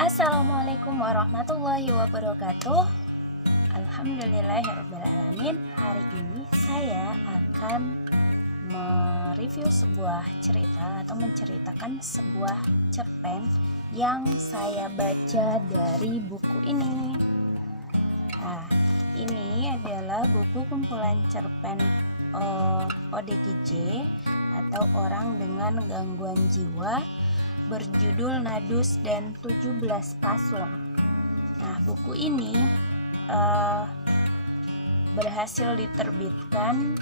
Assalamualaikum warahmatullahi wabarakatuh. Alhamdulillahirrabbilalamin. Hari ini saya akan mereview sebuah cerita atau menceritakan sebuah cerpen yang saya baca dari buku ini. Nah, ini adalah buku kumpulan cerpen ODGJ atau orang dengan gangguan jiwa, berjudul Nadus dan 17 Paslon. Nah, buku ini berhasil diterbitkan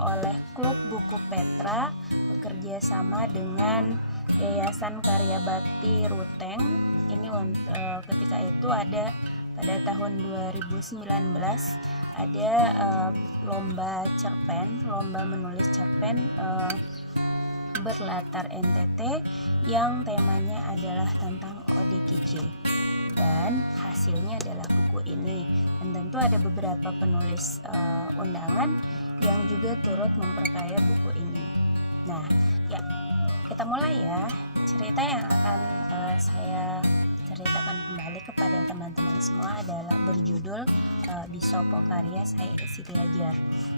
oleh Klub Buku Petra bekerja sama dengan Yayasan Karya Bakti Ruteng. Ini ketika itu ada pada tahun 2019 ada lomba menulis cerpen berlatar NTT yang temanya adalah tentang ODGJ, dan hasilnya adalah buku ini. Dan tentu ada beberapa penulis undangan yang juga turut memperkaya buku ini. Nah, ya, kita mulai ya. Cerita yang akan saya ceritakan kembali kepada teman-teman semua adalah berjudul Bisopo karya Siti Hajar.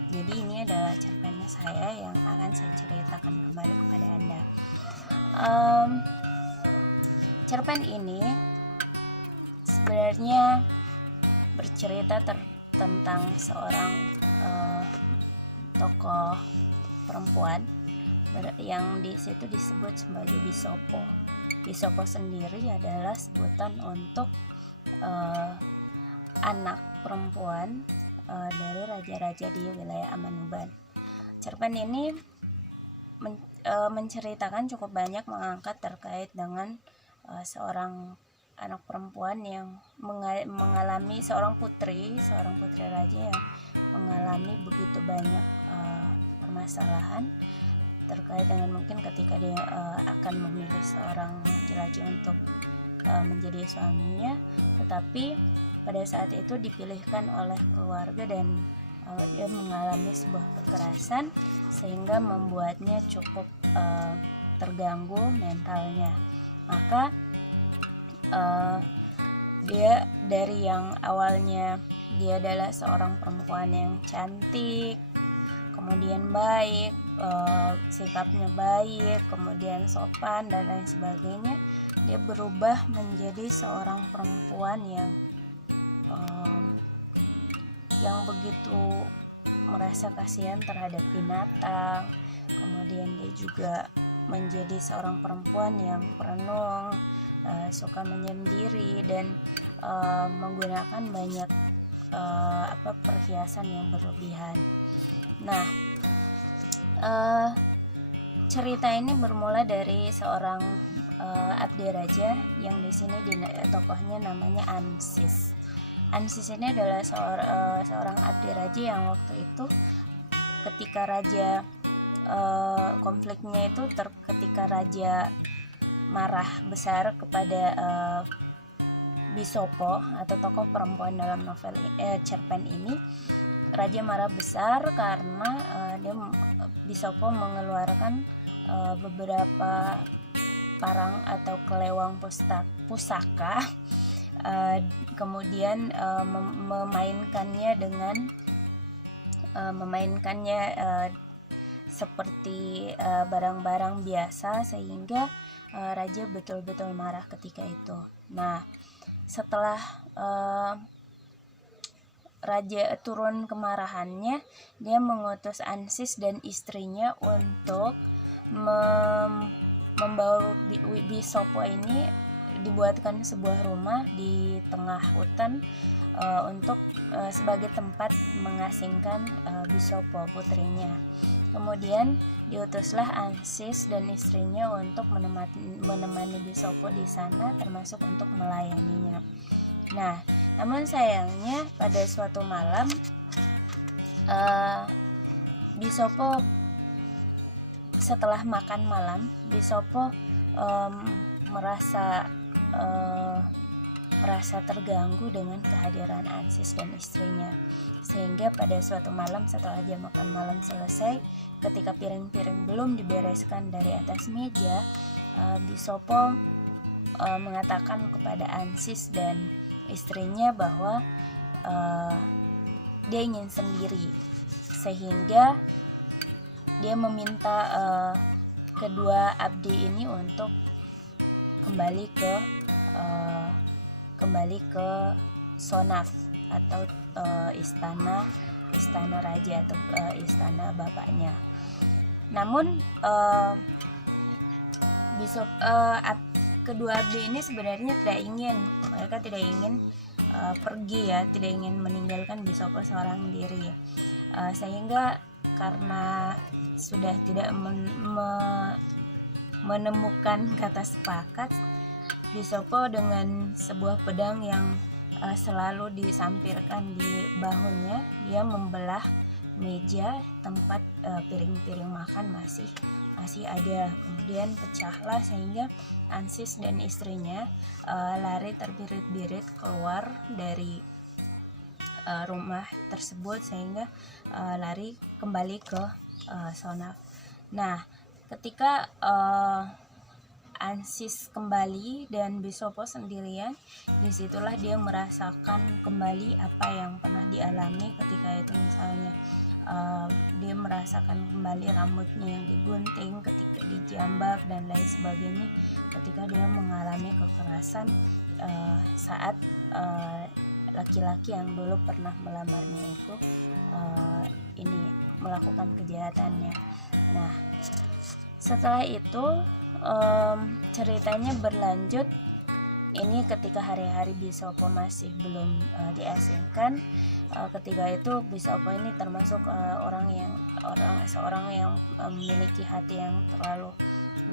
Jadi ini adalah cerpennya saya yang akan saya ceritakan kembali kepada Anda. Cerpen ini sebenarnya bercerita tentang seorang tokoh perempuan yang di situ disebut sebagai Bisopo. Bisopo sendiri adalah sebutan untuk anak perempuan dari raja-raja di wilayah Amanuban. Cerpen ini menceritakan cukup banyak, mengangkat terkait dengan seorang anak perempuan yang mengalami seorang putri raja yang mengalami begitu banyak permasalahan terkait dengan mungkin ketika dia akan memilih seorang laki-laki untuk menjadi suaminya, tetapi pada saat itu dipilihkan oleh keluarga dan dia mengalami sebuah kekerasan sehingga membuatnya cukup terganggu mentalnya. Maka dia dari yang awalnya dia adalah seorang perempuan yang cantik, kemudian baik, sikapnya baik, kemudian sopan dan lain sebagainya, dia berubah menjadi seorang perempuan yang begitu merasa kasihan terhadap binatang. Kemudian dia juga menjadi seorang perempuan yang perenung, suka menyendiri dan menggunakan banyak perhiasan yang berlebihan. Nah, cerita ini bermula dari seorang abdi raja yang di sini tokohnya namanya Ansis. Ansis ini adalah seorang abdi raja yang waktu itu ketika raja konfliknya itu ketika raja marah besar kepada Bisopo atau tokoh perempuan dalam novel cerpen ini. Raja marah besar karena Bisopo mengeluarkan beberapa parang atau kelewang pusaka, kemudian memainkannya seperti barang-barang biasa, sehingga raja betul-betul marah ketika itu. Nah, setelah raja turun kemarahannya, dia mengutus Ansis dan istrinya untuk membawa Bisopo ini, dibuatkan sebuah rumah di tengah hutan untuk sebagai tempat mengasingkan Bisopo putrinya. Kemudian diutuslah Ansis dan istrinya untuk menemani Bisopo di sana, termasuk untuk melayaninya. Nah, namun sayangnya pada suatu malam Bisopo setelah makan malam, Bisopo merasa terganggu dengan kehadiran Ansis dan istrinya, sehingga pada suatu malam setelah jam makan malam selesai, ketika piring-piring belum dibereskan dari atas meja, Bisopo mengatakan kepada Ansis dan istrinya bahwa dia ingin sendiri, sehingga dia meminta kedua abdi ini untuk kembali ke Sonaf atau istana raja atau istana bapaknya. Namun kedua abdi ini sebenarnya mereka tidak ingin pergi ya, tidak ingin meninggalkan Bisopo seorang diri, sehingga karena sudah tidak menemukan kata sepakat, Bisopo dengan sebuah pedang yang selalu disampirkan di bahunya, dia membelah meja tempat piring-piring makan masih ada, kemudian pecahlah sehingga Ansis dan istrinya lari terbirit-birit keluar dari rumah tersebut, sehingga lari kembali ke Sonaf. Nah, ketika Ansis kembali dan Bisopo sendirian, disitulah dia merasakan kembali apa yang pernah dialami ketika itu. Misalnya dia merasakan kembali rambutnya yang digunting ketika dijambak dan lain sebagainya, ketika dia mengalami kekerasan saat laki-laki yang dulu pernah melamarnya itu ini melakukan kejahatannya. Nah, setelah itu ceritanya berlanjut. Ini ketika hari-hari Bisopo masih belum diasingkan. Ketika itu Bisopo ini termasuk seorang yang memiliki hati yang terlalu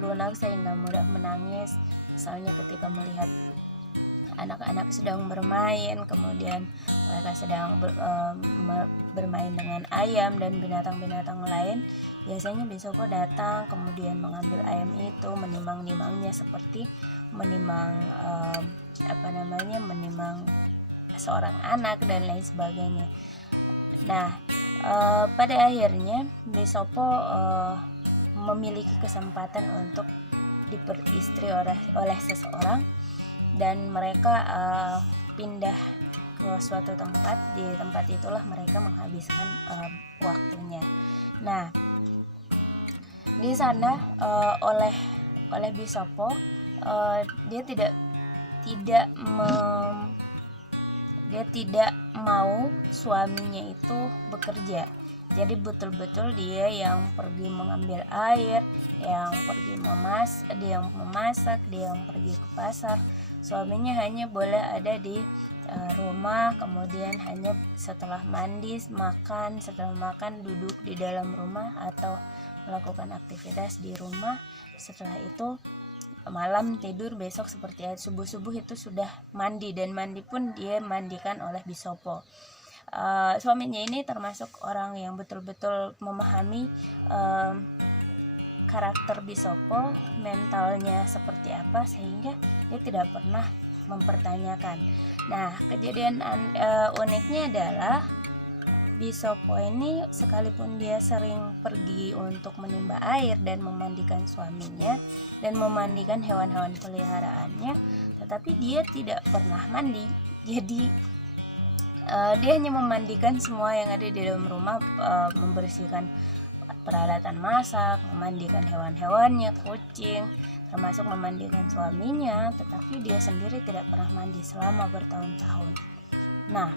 lunak sehingga mudah menangis. Misalnya ketika melihat anak-anak sedang bermain, kemudian mereka sedang bermain dengan ayam dan binatang-binatang lain, biasanya Bisopo datang kemudian mengambil ayam itu, menimang-nimangnya seperti menimang seorang anak dan lain sebagainya. Nah, pada akhirnya Bisopo memiliki kesempatan untuk diperistri oleh seseorang, dan mereka pindah ke suatu tempat. Di tempat itulah mereka menghabiskan waktunya. Nah, di sana oleh Bisopo dia tidak mau suaminya itu bekerja. Jadi betul-betul dia yang pergi mengambil air, yang pergi dia yang memasak, dia yang pergi ke pasar. Suaminya hanya boleh ada di rumah, kemudian hanya setelah mandi, setelah makan duduk di dalam rumah atau melakukan aktivitas di rumah. Setelah itu malam tidur, besok seperti subuh-subuh itu sudah mandi, dan mandi pun dia mandikan oleh Bisopo. Suaminya ini termasuk orang yang betul-betul memahami karakter Bisopo, mentalnya seperti apa, sehingga dia tidak pernah mempertanyakan. Nah, kejadian uniknya adalah Bisopo ini sekalipun dia sering pergi untuk menimba air dan memandikan suaminya dan memandikan hewan-hewan peliharaannya, tetapi dia tidak pernah mandi. Jadi dia hanya memandikan semua yang ada di dalam rumah, membersihkan peralatan masak, memandikan hewan-hewannya, kucing, termasuk memandikan suaminya, tetapi dia sendiri tidak pernah mandi selama bertahun-tahun. Nah,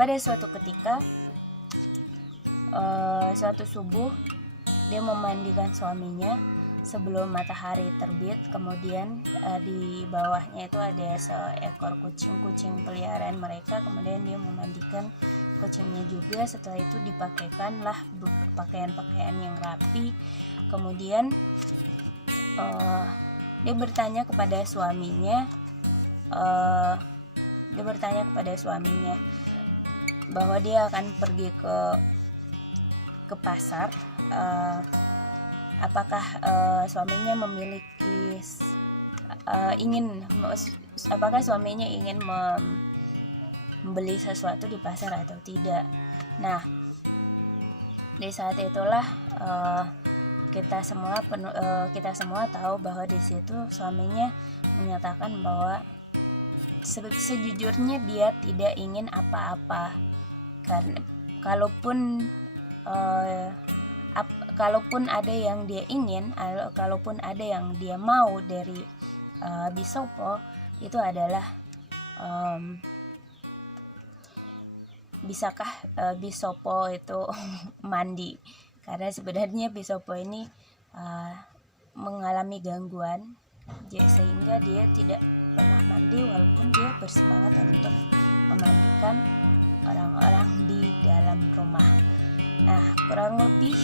pada suatu ketika, suatu subuh, dia memandikan suaminya sebelum matahari terbit. Kemudian di bawahnya itu ada seekor kucing peliharaan mereka. Kemudian dia memandikan kucingnya juga. Setelah itu dipakaikanlah pakaian-pakaian yang rapi. Kemudian dia bertanya kepada suaminya bahwa dia akan pergi ke pasar. Apakah suaminya ingin membeli sesuatu di pasar atau tidak. Nah, di saat itulah kita semua tahu bahwa di situ suaminya menyatakan bahwa sejujurnya dia tidak ingin apa-apa, karena kalaupun ada yang dia ingin, kalaupun ada yang dia mau dari Bisopo, itu adalah bisakah Bisopo itu mandi, karena sebenarnya Bisopo ini mengalami gangguan sehingga dia tidak pernah mandi walaupun dia bersemangat untuk memandikan orang-orang di dalam rumah. Nah, kurang lebih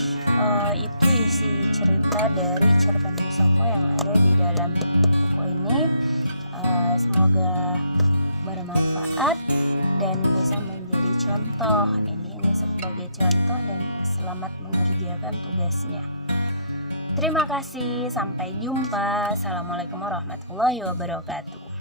itu isi cerita dari cerpen Bisopo yang ada di dalam buku ini. Semoga bermanfaat dan bisa menjadi contoh. Ini sebagai contoh, dan selamat mengerjakan tugasnya. Terima kasih, sampai jumpa. Assalamualaikum warahmatullahi wabarakatuh.